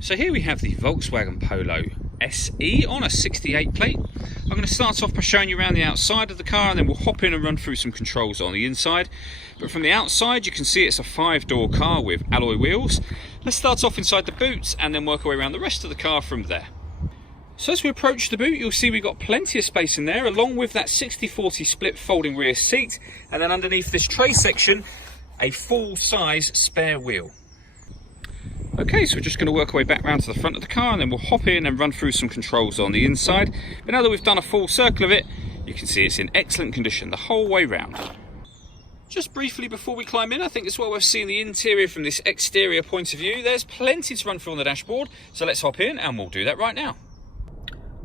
So here we have the Volkswagen Polo SE on a 68 plate. I'm going to start off by showing you around the outside of the car, and then we'll hop in and run through some controls on the inside. But from the outside you can see it's a 5-door car with alloy wheels. Let's start off inside the boot and then work our way around the rest of the car from there. So as we approach the boot, you'll see we've got plenty of space in there, along with that 60/40 split folding rear seat, and then underneath this tray section, a full-size spare wheel. Okay, so we're just going to work our way back round to the front of the car, and then we'll hop in and run through some controls on the inside. But now that we've done a full circle of it, you can see it's in excellent condition the whole way round. Just briefly before we climb in, I think it's well worth seeing the interior from this exterior point of view. There's plenty to run through on the dashboard, so let's hop in and we'll do that right now.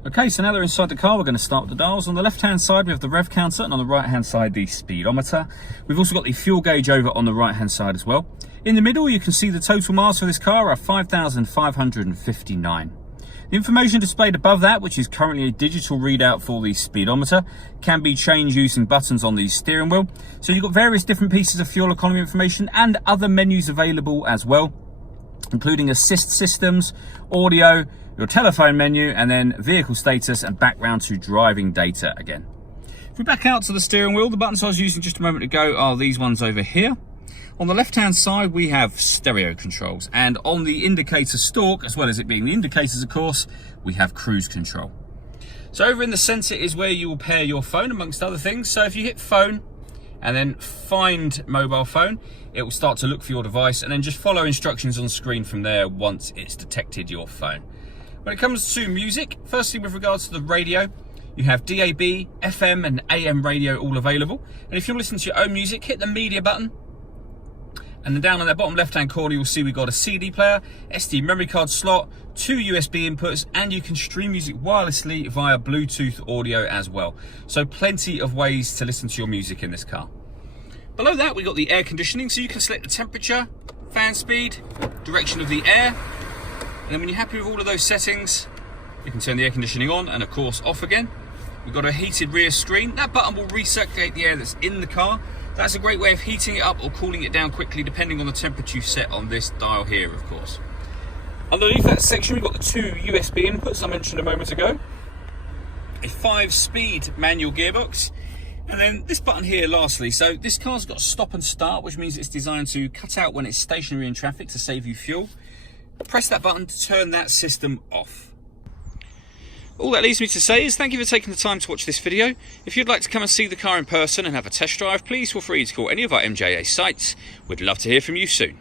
Okay, so now they're inside the car, we're going to start with the dials. On the left-hand side, we have the rev counter, and on the right-hand side, the speedometer. We've also got the fuel gauge over on the right-hand side as well. In the middle, you can see the total miles for this car are 5,559. The information displayed above that, which is currently a digital readout for the speedometer, can be changed using buttons on the steering wheel. So you've got various different pieces of fuel economy information and other menus available as well, including assist systems, audio, your telephone menu, and then vehicle status and background to driving data again. If we back out to the steering wheel, the buttons I was using just a moment ago are these ones over here. On the left hand side we have stereo controls, and on the indicator stalk, as well as it being the indicators of course, we have cruise control. So over in the center is where you will pair your phone amongst other things. So if you hit phone and then find mobile phone, it will start to look for your device, and then just follow instructions on the screen from there once it's detected your phone. When it comes to music, firstly with regards to the radio, you have DAB, FM and AM radio all available. And if you're listening to your own music, hit the media button. And then down on that bottom left-hand corner, you'll see we've got a CD player, SD memory card slot, 2 USB inputs, and you can stream music wirelessly via Bluetooth audio as well. So plenty of ways to listen to your music in this car. Below that, we've got the air conditioning, so you can select the temperature, fan speed, direction of the air. And then when you're happy with all of those settings, you can turn the air conditioning on and of course off again. We've got a heated rear screen. That button will recirculate the air that's in the car. That's a great way of heating it up or cooling it down quickly, depending on the temperature you set on this dial here, of course. Underneath that section, we've got the 2 USB inputs I mentioned a moment ago, a 5-speed manual gearbox, and then this button here lastly. So this car's got stop and start, which means it's designed to cut out when it's stationary in traffic to save you fuel. Press that button to turn that system off. All that leaves me to say is thank you for taking the time to watch this video. If you'd like to come and see the car in person and have a test drive, please feel free to call any of our MJA sites. We'd love to hear from you soon.